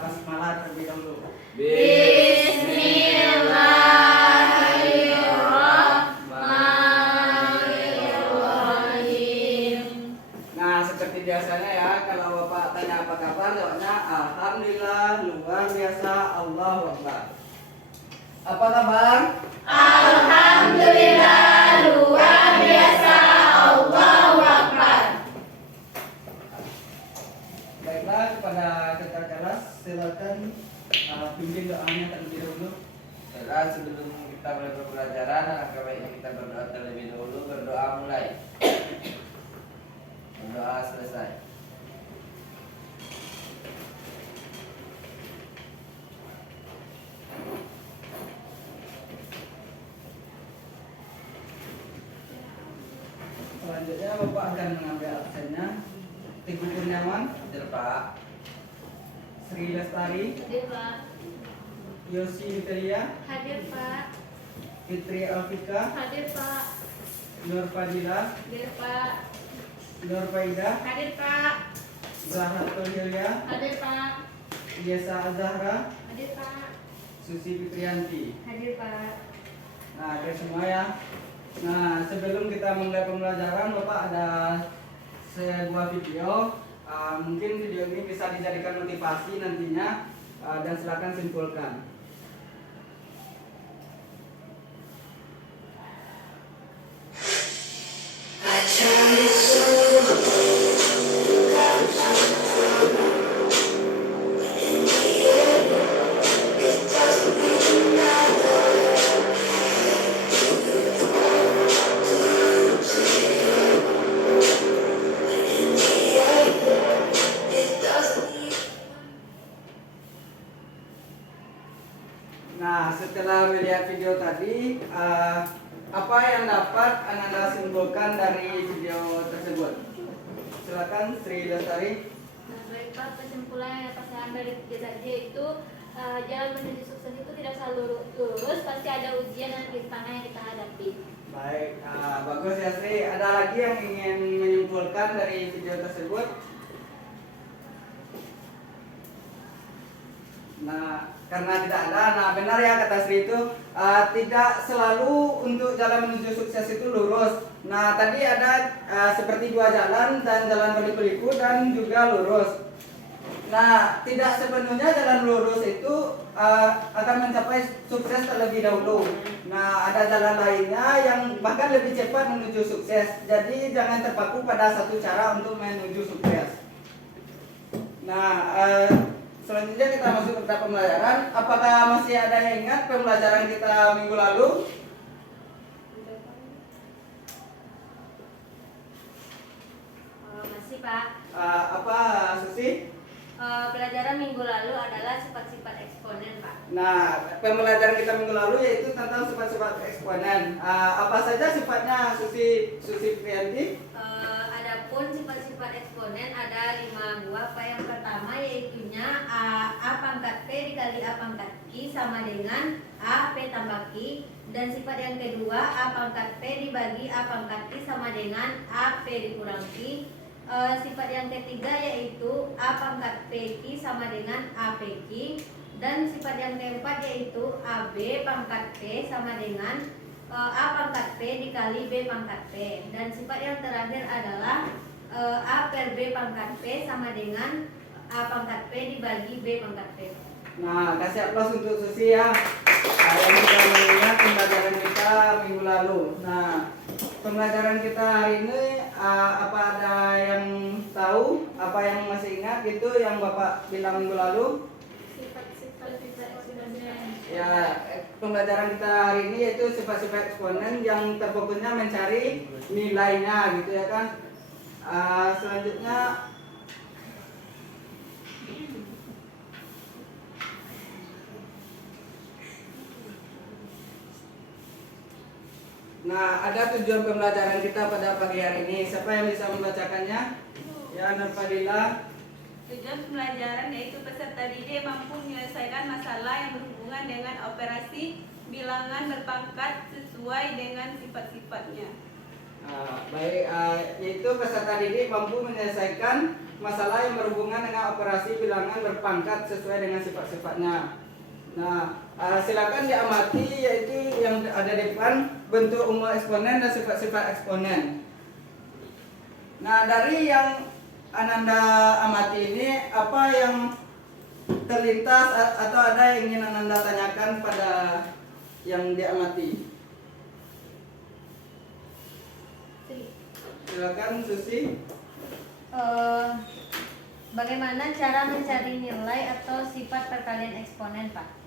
basmalah terlebih dahulu. Bismillahirrahmanirrahim. Nah, seperti biasanya ya, kalau Bapak tanya apa kabar, jawabnya alhamdulillah, luar biasa, Allahu Akbar. Apa kabar? Alhamdulillah, luar biasa, Allahu Akbar. Baiklah, kepada kakak kelas silakan pimpin doanya terlebih dahulu. Baiklah, sebelum kita mulai pembelajaran, alangkah baiknya kita berdoa terlebih dahulu. Berdoa mulai. Berdoa selesai. Selanjutnya Bapak akan mengambil absennya. Teguh Kurniawan, Hadir Pak. Sri Lestari, Hadir Pak. Yosi Witeria, Hadir Pak. Fitri Alfika, Hadir Pak. Nur Fadila, Hadir Pak. Nur Faida, Hadir Pak. Zahratul Hilya, Hadir Pak. Yesa Azahra, Hadir Pak. Susi Fitrianti. Hadir Pak. Nah, ada semua ya. Nah, sebelum kita mulai pembelajaran, Bapak ada sebuah video. Mungkin video ini bisa dijadikan motivasi nantinya, dan silakan simpulkan. Nah, setelah melihat video tadi, apa yang dapat Anda simpulkan dari video tersebut? Silakan Sri Lestari. Nah, baik Pak, kesimpulan yang dapat saya ambil dari video tadi yaitu jalan menuju sukses itu tidak selalu lurus, pasti ada ujian dan rintangan yang kita hadapi. Baik, bagus ya Sri. Ada lagi yang ingin menyimpulkan dari video tersebut? Nah, karena tidak ada, nah benar ya kata Sri itu, tidak selalu untuk jalan menuju sukses itu lurus. Nah, tadi ada seperti dua jalan, dan jalan berliku-liku dan juga lurus. Nah, tidak sepenuhnya jalan lurus itu akan mencapai sukses terlebih dahulu. Nah, ada jalan lainnya yang bahkan lebih cepat menuju sukses. Jadi jangan terpaku pada satu cara untuk menuju sukses. Nah, selanjutnya kita masuk ke pembelajaran. Apakah masih ada yang ingat pembelajaran kita minggu lalu? Masih Pak. Apa Susi? Pelajaran minggu lalu adalah sifat-sifat eksponen Pak. Nah, pembelajaran kita minggu lalu yaitu tentang sifat-sifat eksponen. Apa saja sifatnya Susi Fitrianti? Adapun sifat-sifat eksponen ada 5 buah Pak. Yang pertama yaitunya A pangkat P dikali A pangkat Q sama dengan A P tambah Q. Dan sifat yang kedua A pangkat P dibagi A pangkat Q sama dengan A P dikurang Q. Sifat yang ketiga yaitu A pangkat PQ sama dengan APQ. Dan sifat yang keempat yaitu AB pangkat P sama dengan A pangkat P dikali B pangkat P. Dan sifat yang terakhir adalah A per B pangkat P sama dengan A pangkat P dibagi B pangkat P. Nah, kasih aplaus untuk Susi ya. Yang kita mengingat pembelajaran kita minggu lalu. Nah, pembelajaran kita hari ini, apa ada yang tahu, apa yang masih ingat gitu yang Bapak bilang minggu lalu? Sifat-sifat eksponen. Ya, pembelajaran kita hari ini yaitu sifat-sifat eksponen yang terfokusnya mencari nilainya gitu ya kan. Selanjutnya nah, ada tujuan pembelajaran kita pada pagi hari ini. Siapa yang bisa membacakannya? Ya, Nur Fadila. Tujuan pembelajaran yaitu peserta didik mampu menyelesaikan masalah yang berhubungan dengan operasi bilangan berpangkat sesuai dengan sifat-sifatnya. Baik, yaitu peserta didik mampu menyelesaikan masalah yang berhubungan dengan operasi bilangan berpangkat sesuai dengan sifat-sifatnya. Nah, silakan diamati yaitu yang ada di depan, bentuk umum eksponen dan sifat-sifat eksponen. Nah, dari yang Ananda amati ini, apa yang terlintas atau ada yang ingin Ananda tanyakan pada yang diamati? Silakan Susi. Bagaimana cara mencari nilai atau sifat perkalian eksponen, Pak?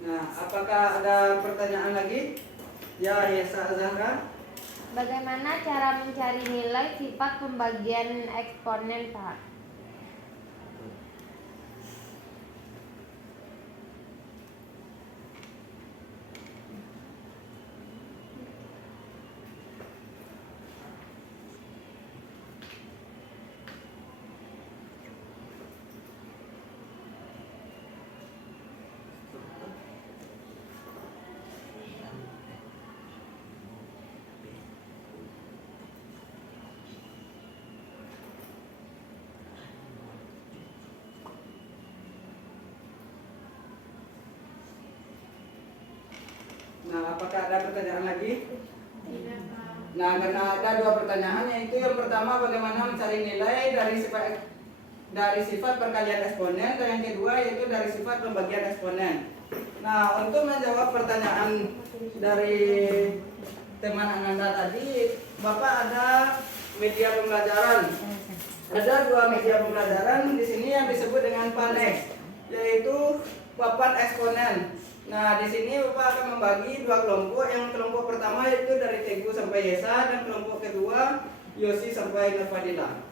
Nah, apakah ada pertanyaan lagi? Ya, Yesa Zahra. Bagaimana cara mencari nilai sifat pembagian eksponen, Pak? Nah, apakah ada pertanyaan lagi? Tidak, Pak. Nah, karena ada dua pertanyaan, yaitu yang pertama bagaimana mencari nilai dari sifat perkalian eksponen, dan yang kedua yaitu dari sifat pembagian eksponen. Nah, untuk menjawab pertanyaan dari teman Ananda tadi, Bapak ada media pembelajaran. Ada dua media pembelajaran di sini yang disebut dengan PANEX, yaitu papan eksponen. Nah, di sini Bapak akan membagi dua kelompok. Yang kelompok pertama yaitu dari Teguh sampai Yesa, dan kelompok kedua Yosi sampai Nurfadila.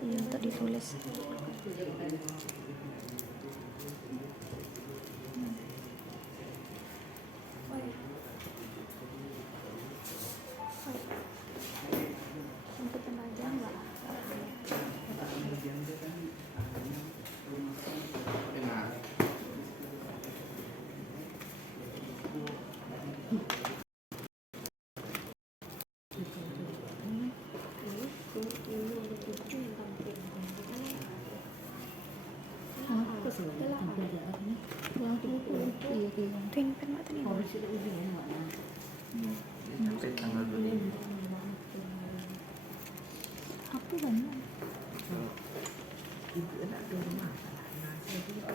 Iya, untuk ditulis. Untuk pembelajaran enggak?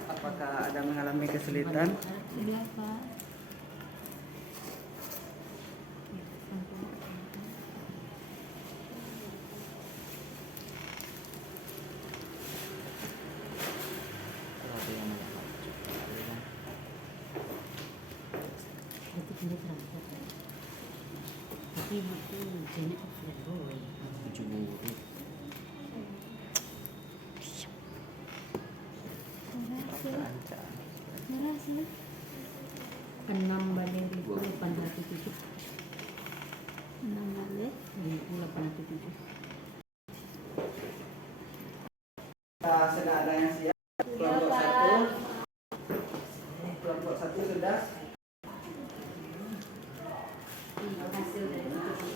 Apakah ada mengalami kesulitan? Iya, Pak. Berhasil. 6,807. 6,807. Sudah ada yang siap? Kelompok satu. Kelompok satu sudah. Hasil dari itu.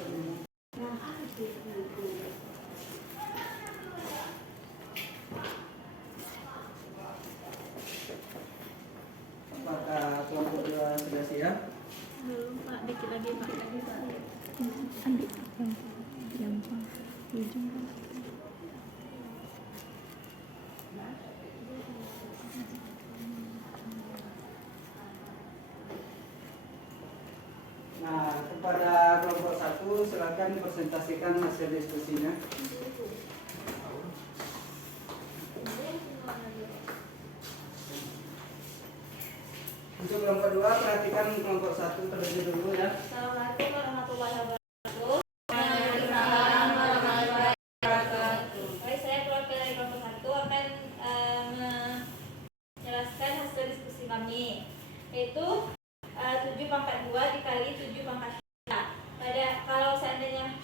Nah, kepada kelompok 1 silakan presentasikan hasil diskusinya. Untuk kelompok 2 perhatikan kelompok 1 terlebih dulu ya. Assalamualaikum warahmatullahi wabarakatuh. Waalaikumsalam warahmatullahi wabarakatuh. Baik, saya keluarga dari kelompok 1 akan menjelaskan hasil diskusi kami, yaitu 7 pangkat 2 dikali 7 pangkat 3. Kalau seandainya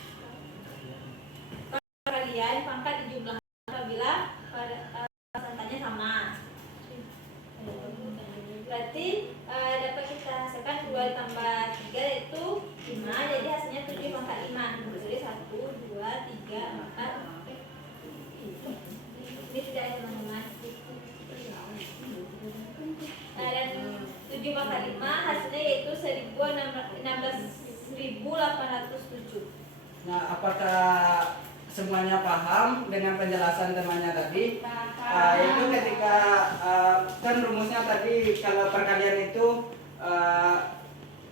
kalian pangkat dijumlahkan apabila persentasenya sama, berarti dapat kita hasilkan 2 tambah 3 yaitu 5, jadi hasilnya 7 pangkat 5. Jadi 1, 2, 3, 4. Ini tidak ada teman-teman. Dan 7 pangkat 5 hasilnya yaitu 16.807. Nah, apakah semuanya paham dengan penjelasan temannya tadi? Itu ketika kan rumusnya tadi kalau perkalian itu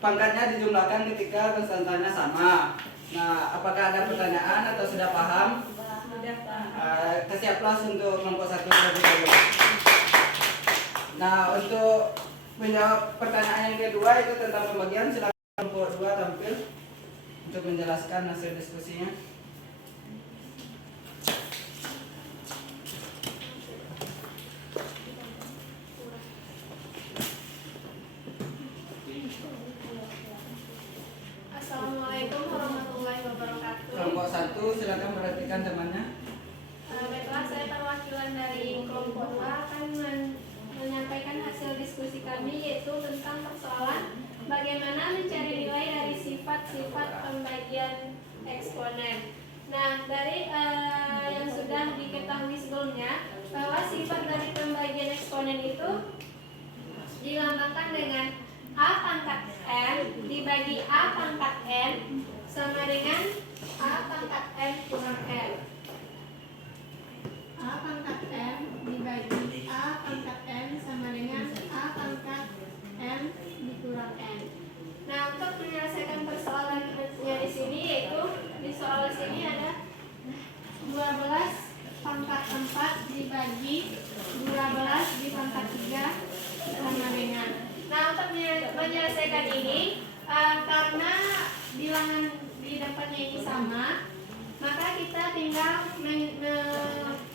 pangkatnya dijumlahkan ketika konstantanya sama. Nah, apakah ada pertanyaan atau sudah paham? Sudah, Pak. Kasih aplaus untuk kelompok 1 terlebih dahulu. Nah, untuk menjawab pertanyaan yang kedua itu tentang pembagian, silakan kelompok 2 tampil untuk menjelaskan hasil diskusinya. Assalamualaikum warahmatullahi wabarakatuh. Kelompok 1 silakan perhatikan temannya. Baiklah, saya perwakilan dari kelompok 2 akan menyampaikan hasil diskusi kami, yaitu tentang persoalan bagaimana mencari nilai dari sifat-sifat pembagian eksponen. Nah, dari yang sudah diketahui sebelumnya bahwa sifat dari pembagian eksponen itu dilambangkan dengan A pangkat N dibagi A pangkat N sama dengan A pangkat N kurang N. A pangkat N dibagi A pangkat N sama dengan A pangkat N dikurang N. Nah, untuk menyelesaikan persoalannya di sini, yaitu di soal sini ada 12 pangkat 4 dibagi 12 di pangkat 3 sama dengan. Nah, untuk menyelesaikan ini, karena bilangan di depannya ini sama, maka kita tinggal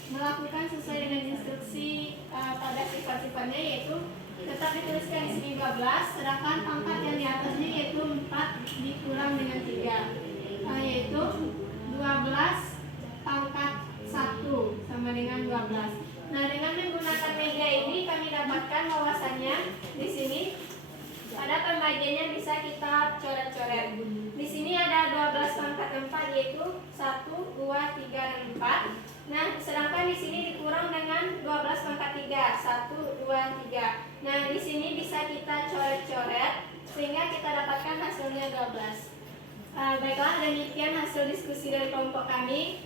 melakukan sesuai dengan instruksi pada sifat-sifatnya, yaitu tetap dituliskan di sini 12, sedangkan pangkat yang di atasnya yaitu 4 dikurang dengan 3, yaitu 12 pangkat 1 sama dengan 12. Nah, dengan menggunakan media ini kami dapatkan bahwasannya di sini pada pembagiannya bisa kita coret-coret. Di sini ada 12 pangkat 4 yaitu 1, 2, 3 dan 4. Nah, sedangkan di sini dikurang dengan 12 pangkat 3, 1, 2, 3. Nah, di sini bisa kita coret-coret sehingga kita dapatkan hasilnya 12. Baiklah, demikian hasil diskusi dari kelompok kami.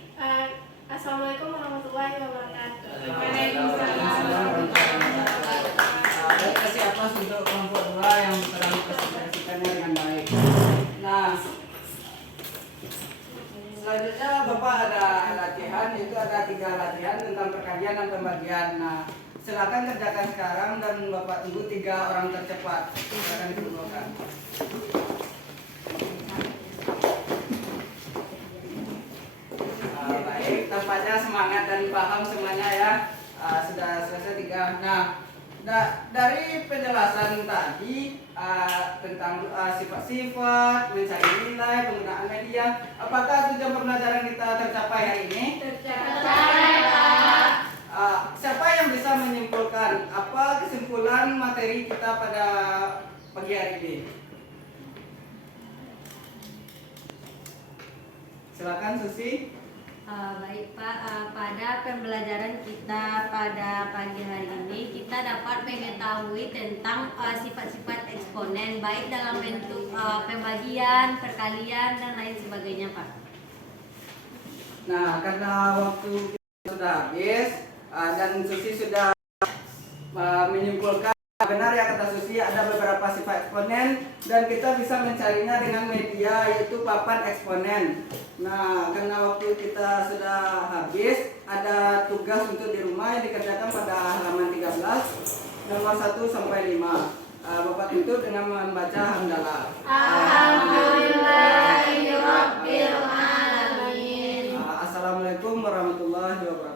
Assalamualaikum warahmatullahi wabarakatuh. Baik, kasih aplaus untuk kelompok 2 yang telah mempresentasikannya dengan baik. Nah, selanjutnya Bapak ada latihan, itu ada 3 latihan tentang perkalian dan pembagian. Nah, silakan kerjakan sekarang dan Bapak tunggu 3 orang tercepat. Silakan dikumpulkan. Baik, tampaknya semangat dan paham semuanya ya. Sudah selesai 3. Nah, dari penjelasan tadi tentang sifat-sifat, mencari nilai, penggunaan media, apakah tujuan pembelajaran kita tercapai hari ini? Tercapai, Pak. Siapa yang bisa menyimpulkan apa kesimpulan materi kita pada pagi hari ini? Silakan Susi. Baik Pak, pada pembelajaran kita pada pagi hari ini kita dapat mengetahui tentang sifat-sifat eksponen baik dalam bentuk pembagian, perkalian dan lain sebagainya Pak. Nah, karena waktu kita sudah habis dan Susi sudah menyimpulkan benar ya kata Susi, ada beberapa sifat eksponen dan kita bisa mencarinya dengan media yaitu papan eksponen. Nah, karena waktu kita sudah habis, ada tugas untuk di rumah yang dikerjakan pada halaman 13 nomor 1 sampai 5. Bapak tutup dengan membaca hamdalah. Alhamdulillahirabbil alamin. Assalamualaikum warahmatullahi wabarakatuh.